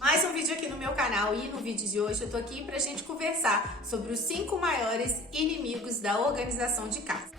Mais um vídeo aqui no meu canal e no vídeo de hoje eu tô aqui pra gente conversar sobre os 5 maiores inimigos da organização de casa.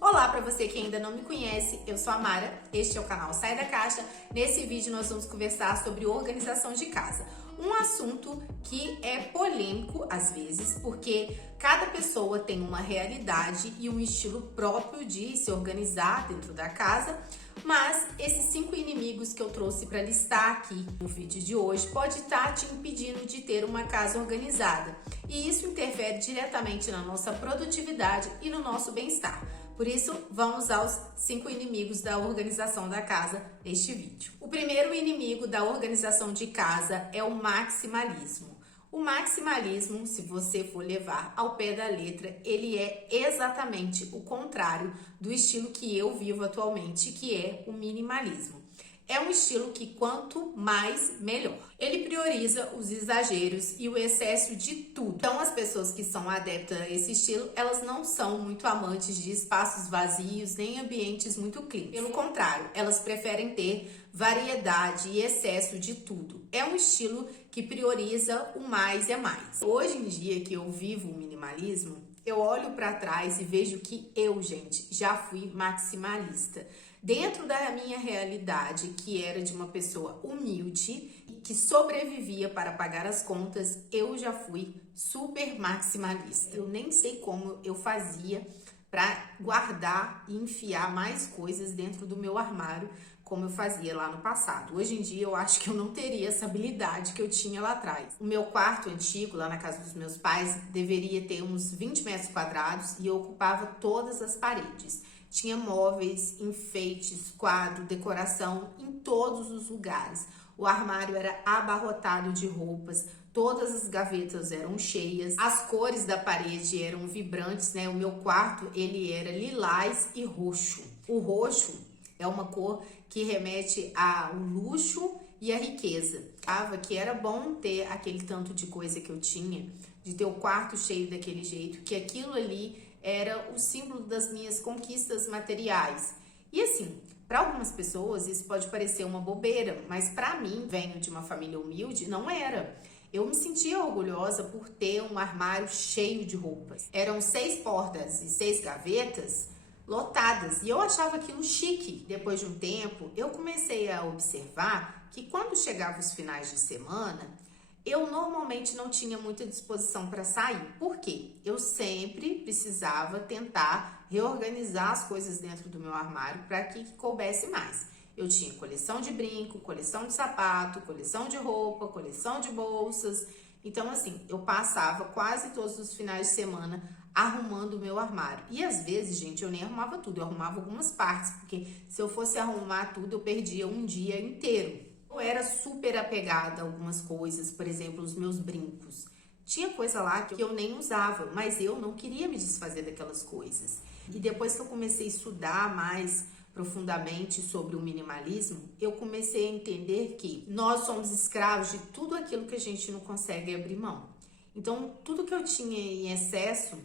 Olá para você que ainda não me conhece, eu sou a Mara, este é o canal Sai da Caixa. Nesse vídeo nós vamos conversar sobre organização de casa. Um assunto que é polêmico às vezes, porque cada pessoa tem uma realidade e um estilo próprio de se organizar dentro da casa, mas esses 5 inimigos que eu trouxe para listar aqui no vídeo de hoje pode estar te impedindo de ter uma casa organizada. E isso interfere diretamente na nossa produtividade e no nosso bem-estar. Por isso, vamos aos 5 inimigos da organização da casa neste vídeo. O primeiro inimigo da organização de casa é o maximalismo. O maximalismo, se você for levar ao pé da letra, ele é exatamente o contrário do estilo que eu vivo atualmente, que é o minimalismo. É um estilo que quanto mais, melhor. Ele prioriza os exageros e o excesso de tudo. Então, as pessoas que são adeptas a esse estilo, elas não são muito amantes de espaços vazios, nem ambientes muito clean. Pelo contrário, elas preferem ter variedade e excesso de tudo. É um estilo que prioriza o mais é mais. Hoje em dia que eu vivo o minimalismo, eu olho para trás e vejo que eu, gente, já fui maximalista. Dentro da minha realidade, que era de uma pessoa humilde, que sobrevivia para pagar as contas, eu já fui super maximalista. Eu nem sei como eu fazia para guardar e enfiar mais coisas dentro do meu armário, como eu fazia lá no passado. Hoje em dia eu acho que eu não teria essa habilidade que eu tinha lá atrás. O meu quarto antigo, lá na casa dos meus pais, deveria ter uns 20 metros quadrados e eu ocupava todas as paredes. Tinha móveis, enfeites, quadro, decoração em todos os lugares. O armário era abarrotado de roupas, todas as gavetas eram cheias, as cores da parede eram vibrantes, né? O meu quarto, ele era lilás e roxo. O roxo é uma cor que remete ao luxo e à riqueza. Achava que era bom ter aquele tanto de coisa que eu tinha, de ter o quarto cheio daquele jeito, que aquilo ali era o símbolo das minhas conquistas materiais. E assim, para algumas pessoas isso pode parecer uma bobeira, mas para mim, venho de uma família humilde, não era. Eu me sentia orgulhosa por ter um armário cheio de roupas. Eram 6 portas e 6 gavetas lotadas, e eu achava aquilo chique. Depois de um tempo, eu comecei a observar que quando chegavam os finais de semana, eu normalmente não tinha muita disposição para sair. Por quê? Eu sempre precisava tentar reorganizar as coisas dentro do meu armário para que coubesse mais. Eu tinha coleção de brinco, coleção de sapato, coleção de roupa, coleção de bolsas. Então, assim, eu passava quase todos os finais de semana arrumando o meu armário. E às vezes, gente, eu nem arrumava tudo, eu arrumava algumas partes, porque se eu fosse arrumar tudo, eu perdia um dia inteiro. Eu era super apegada a algumas coisas, por exemplo, os meus brincos. Tinha coisa lá que eu nem usava, mas eu não queria me desfazer daquelas coisas. E depois que eu comecei a estudar mais profundamente sobre o minimalismo, eu comecei a entender que nós somos escravos de tudo aquilo que a gente não consegue abrir mão. Então, tudo que eu tinha em excesso,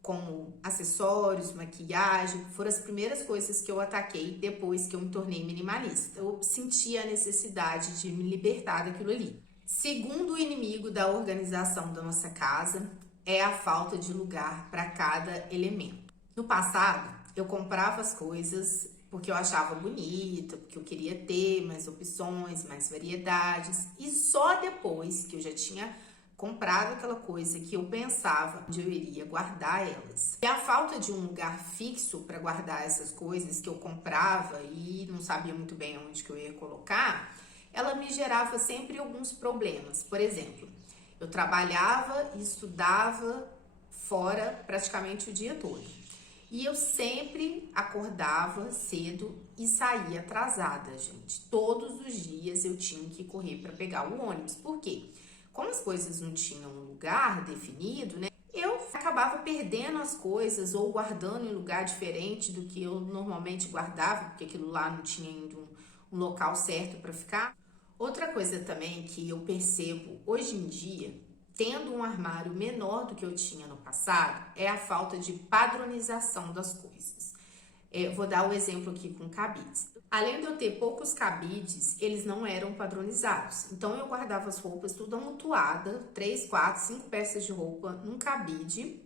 como acessórios, maquiagem, foram as primeiras coisas que eu ataquei depois que eu me tornei minimalista. Eu sentia a necessidade de me libertar daquilo ali. Segundo inimigo da organização da nossa casa é a falta de lugar para cada elemento. No passado, eu comprava as coisas porque eu achava bonita, porque eu queria ter mais opções, mais variedades, e só depois que eu já tinha comprado aquela coisa que eu pensava onde eu iria guardar elas. E a falta de um lugar fixo para guardar essas coisas que eu comprava e não sabia muito bem onde que eu ia colocar, ela me gerava sempre alguns problemas. Por exemplo, eu trabalhava e estudava fora praticamente o dia todo. E eu sempre acordava cedo e saía atrasada, gente. Todos os dias eu tinha que correr para pegar o ônibus. Por quê? Como as coisas não tinham um lugar definido, né? Eu acabava perdendo as coisas ou guardando em lugar diferente do que eu normalmente guardava, porque aquilo lá não tinha ainda um local certo para ficar. Outra coisa também que eu percebo hoje em dia, tendo um armário menor do que eu tinha no passado, é a falta de padronização das coisas. Vou dar o exemplo aqui com cabides. Além de eu ter poucos cabides, eles não eram padronizados. Então eu guardava as roupas tudo amontoada, 3, 4, 5 peças de roupa num cabide.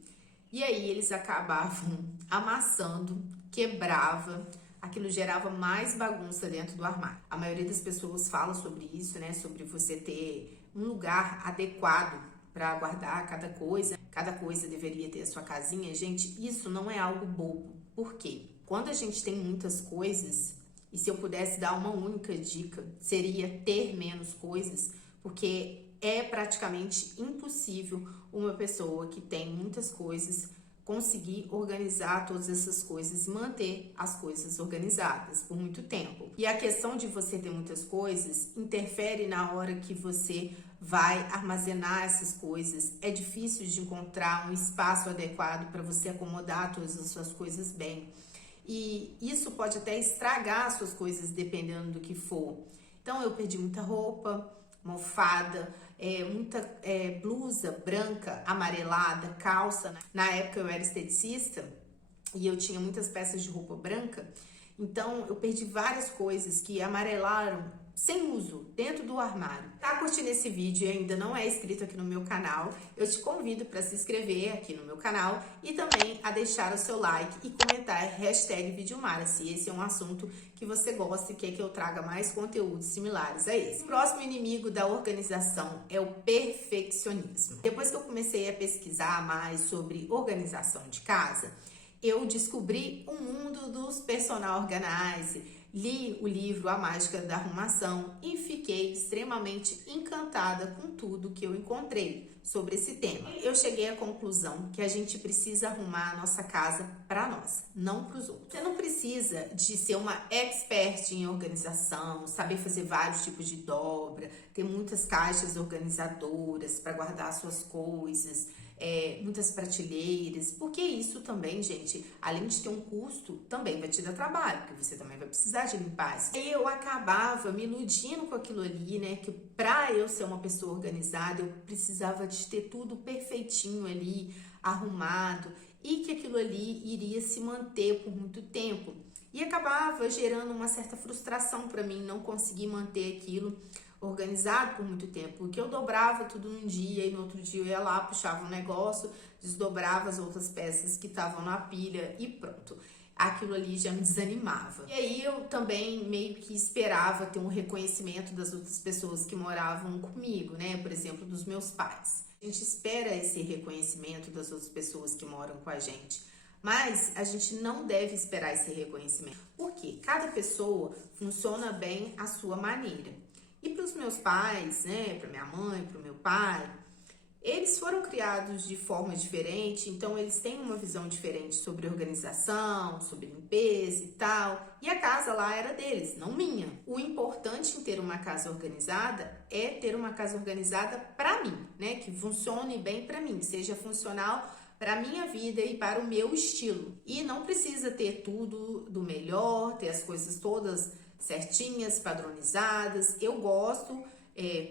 E aí eles acabavam amassando, quebrava, aquilo gerava mais bagunça dentro do armário. A maioria das pessoas fala sobre isso, né? Sobre você ter um lugar adequado para guardar cada coisa deveria ter a sua casinha. Gente, isso não é algo bobo. Por quê? Quando a gente tem muitas coisas, e se eu pudesse dar uma única dica, seria ter menos coisas, porque é praticamente impossível uma pessoa que tem muitas coisas conseguir organizar todas essas coisas e manter as coisas organizadas por muito tempo. E a questão de você ter muitas coisas interfere na hora que você vai armazenar essas coisas. É difícil de encontrar um espaço adequado para você acomodar todas as suas coisas bem. E isso pode até estragar as suas coisas dependendo do que for. Então eu perdi muita roupa mofada, muita blusa branca, amarelada, calça. Na época eu era esteticista e eu tinha muitas peças de roupa branca, então eu perdi várias coisas que amarelaram sem uso dentro do armário. Tá curtindo esse vídeo e ainda não é inscrito aqui no meu canal, eu te convido para se inscrever aqui no meu canal e também a deixar o seu like e comentar #Videomara, se esse é um assunto que você gosta e quer que eu traga mais conteúdos similares a esse. O próximo inimigo da organização é o perfeccionismo. Depois que eu comecei a pesquisar mais sobre organização de casa, eu descobri o mundo dos personal organizer, li o livro A Mágica da Arrumação e fiquei extremamente encantada com tudo que eu encontrei sobre esse tema. Eu cheguei à conclusão que a gente precisa arrumar a nossa casa para nós, não para os outros. Você não precisa de ser uma expert em organização, saber fazer vários tipos de dobra, ter muitas caixas organizadoras para guardar suas coisas, muitas prateleiras, porque isso também, gente, além de ter um custo, também vai te dar trabalho, porque você também vai precisar de limpar isso. E eu acabava me iludindo com aquilo ali, né, que pra eu ser uma pessoa organizada, eu precisava de ter tudo perfeitinho ali, arrumado, e que aquilo ali iria se manter por muito tempo. E acabava gerando uma certa frustração para mim não conseguir manter aquilo organizado por muito tempo, porque eu dobrava tudo num dia e no outro dia eu ia lá, puxava um negócio, desdobrava as outras peças que estavam na pilha e pronto. Aquilo ali já me desanimava. E aí eu também meio que esperava ter um reconhecimento das outras pessoas que moravam comigo, né? Por exemplo, dos meus pais. A gente espera esse reconhecimento das outras pessoas que moram com a gente. Mas a gente não deve esperar esse reconhecimento, porque cada pessoa funciona bem à sua maneira. E para os meus pais, né, para minha mãe, para o meu pai, eles foram criados de forma diferente, então eles têm uma visão diferente sobre organização, sobre limpeza e tal. E a casa lá era deles, não minha. O importante em ter uma casa organizada é ter uma casa organizada para mim, né, que funcione bem para mim, que seja funcional para a minha vida e para o meu estilo. E não precisa ter tudo do melhor, ter as coisas todas certinhas, padronizadas. Eu gosto,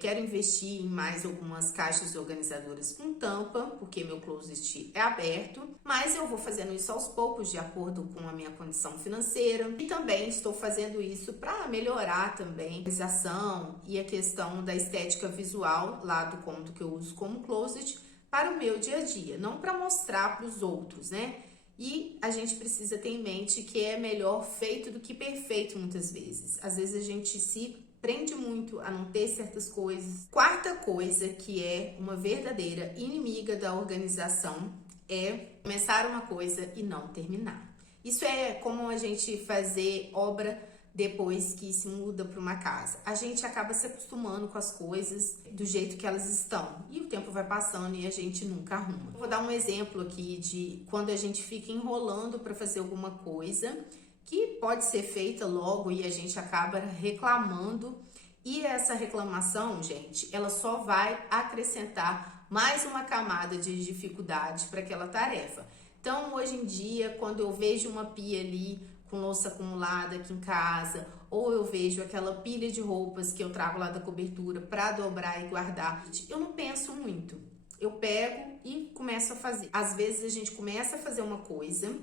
quero investir em mais algumas caixas organizadoras com tampa, porque meu closet é aberto, mas eu vou fazendo isso aos poucos, de acordo com a minha condição financeira. E também estou fazendo isso para melhorar também a organização e a questão da estética visual lá do cômodo que eu uso como closet, para o meu dia a dia, não para mostrar para os outros, né? E a gente precisa ter em mente que é melhor feito do que perfeito muitas vezes. Às vezes a gente se prende muito a não ter certas coisas. Quarta coisa que é uma verdadeira inimiga da organização é começar uma coisa e não terminar. Isso é como a gente fazer obra depois que se muda para uma casa. A gente acaba se acostumando com as coisas do jeito que elas estão. E o tempo vai passando e a gente nunca arruma. Vou dar um exemplo aqui de quando a gente fica enrolando para fazer alguma coisa que pode ser feita logo e a gente acaba reclamando. E essa reclamação, gente, ela só vai acrescentar mais uma camada de dificuldade para aquela tarefa. Então, hoje em dia, quando eu vejo uma pia ali com louça acumulada aqui em casa, ou eu vejo aquela pilha de roupas que eu trago lá da cobertura para dobrar e guardar, eu não penso muito. Eu pego e começo a fazer. Às vezes a gente começa a fazer uma coisa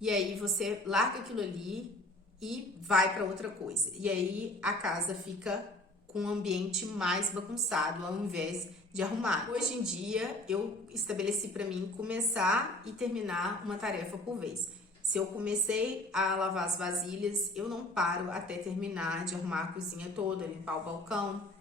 e aí você larga aquilo ali e vai para outra coisa. E aí a casa fica com um ambiente mais bagunçado ao invés de arrumar. Hoje em dia eu estabeleci para mim começar e terminar uma tarefa por vez. Se eu comecei a lavar as vasilhas, eu não paro até terminar de arrumar a cozinha toda, limpar o balcão,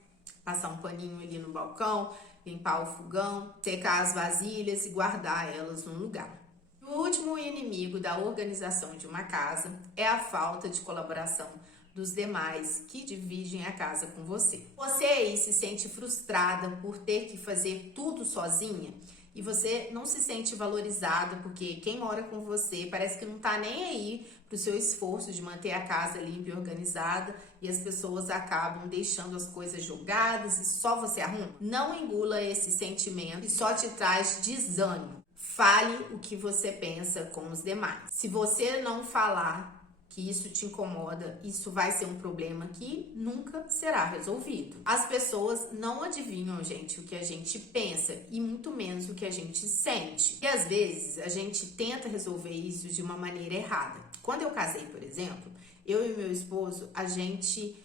passar um paninho ali no balcão, limpar o fogão, secar as vasilhas e guardar elas num lugar. O último inimigo da organização de uma casa é a falta de colaboração dos demais que dividem a casa com você. Você aí se sente frustrada por ter que fazer tudo sozinha e você não se sente valorizada porque quem mora com você parece que não tá nem aí pro seu esforço de manter a casa limpa e organizada e as pessoas acabam deixando as coisas jogadas e só você arruma. Não engula esse sentimento que só te traz desânimo. Fale o que você pensa com os demais. Se você não falar que isso te incomoda, isso vai ser um problema que nunca será resolvido. As pessoas não adivinham, gente, o que a gente pensa e muito menos o que a gente sente. E às vezes a gente tenta resolver isso de uma maneira errada. Quando eu casei, por exemplo, eu e meu esposo, a gente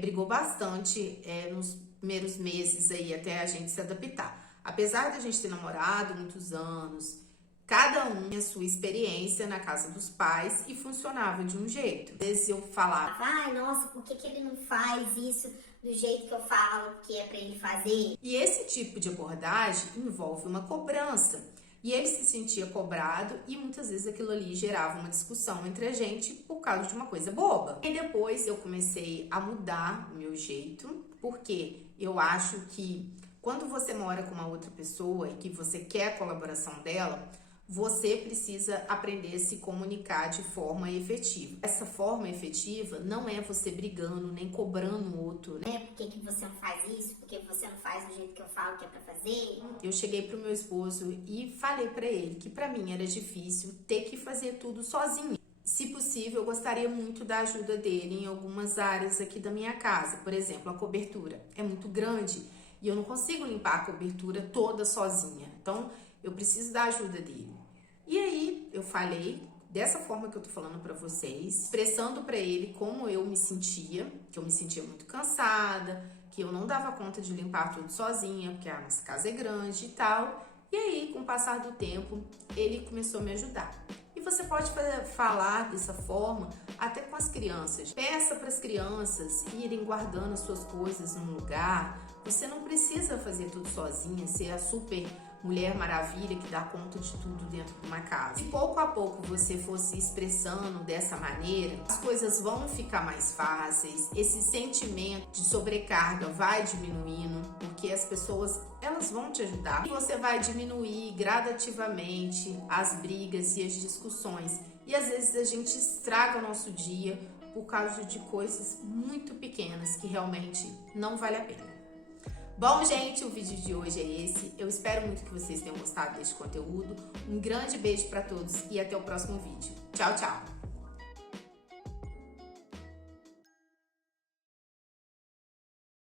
brigou bastante nos primeiros meses aí até a gente se adaptar. Apesar de a gente ter namorado muitos anos, cada um tinha sua experiência na casa dos pais e funcionava de um jeito. Às vezes eu falava, ai, nossa, por que ele não faz isso do jeito que eu falo que é pra ele fazer? E esse tipo de abordagem envolve uma cobrança. E ele se sentia cobrado e muitas vezes aquilo ali gerava uma discussão entre a gente por causa de uma coisa boba. E depois eu comecei a mudar o meu jeito, porque eu acho que quando você mora com uma outra pessoa e que você quer a colaboração dela, você precisa aprender a se comunicar de forma efetiva. Essa forma efetiva não é você brigando, nem cobrando o outro, né? Por que você não faz isso? Por que você não faz do jeito que eu falo que é pra fazer? Eu cheguei pro meu esposo e falei pra ele que pra mim era difícil ter que fazer tudo sozinho. Se possível, eu gostaria muito da ajuda dele em algumas áreas aqui da minha casa. Por exemplo, a cobertura é muito grande e eu não consigo limpar a cobertura toda sozinha. Então, eu preciso da ajuda dele. E aí, eu falei dessa forma que eu tô falando pra vocês, expressando pra ele como eu me sentia, que eu me sentia muito cansada, que eu não dava conta de limpar tudo sozinha, porque a nossa casa é grande e tal. E aí, com o passar do tempo, ele começou a me ajudar. E você pode falar dessa forma até com as crianças. Peça para as crianças irem guardando as suas coisas num lugar. Você não precisa fazer tudo sozinha, ser a super Mulher Maravilha que dá conta de tudo dentro de uma casa. Se pouco a pouco você for se expressando dessa maneira, as coisas vão ficar mais fáceis, esse sentimento de sobrecarga vai diminuindo, porque as pessoas, elas vão te ajudar. E você vai diminuir gradativamente as brigas e as discussões. E às vezes a gente estraga o nosso dia por causa de coisas muito pequenas que realmente não vale a pena. Bom, gente, o vídeo de hoje é esse. Eu espero muito que vocês tenham gostado deste conteúdo. Um grande beijo para todos e até o próximo vídeo. Tchau, tchau!